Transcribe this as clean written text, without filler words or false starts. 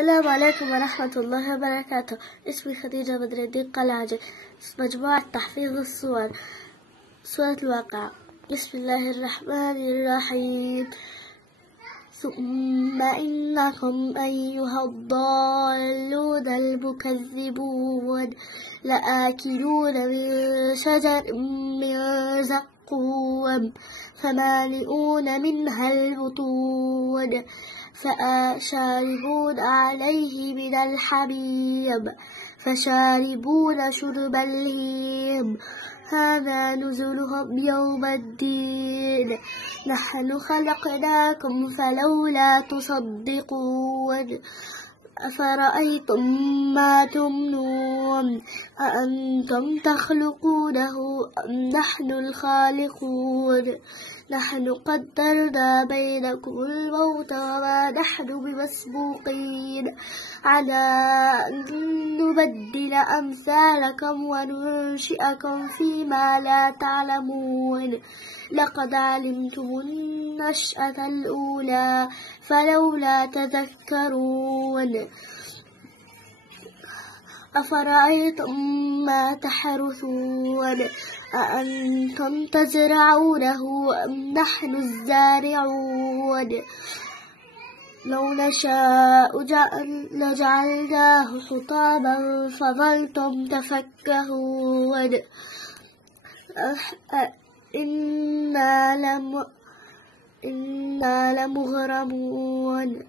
السلام عليكم ورحمة الله وبركاته. اسمي خديجة بدر الدين قلعجي. مجموعة تحفيظ الصور. سورة الواقعة. بسم الله الرحمن الرحيم. ثم إنكم أيها الضالون المكذبون لآكلون من شجر من زقوم فمالئون منها البطون فشاربون عليه من الحميم فشاربون شرب الهيم هذا نزلهم يوم الدين نحن خلقناكم فلولا تصدقون أفرأيتم ما تمنون أأنتم تخلقونه أم نحن الخالقون نحن قدرنا بينكم الموت وما نحن بمسبوقين على أن نبدل أمثالكم وننشئكم فيما لا تعلمون لقد علمتم النشأة الأولى فلولا تذكرون أفرأيتم ما تحرثون أأنتم تزرعونه أم نحن الزارعون لو نشاء لجعلناه حطاما فظلتم تفكهون إنا لمغرمون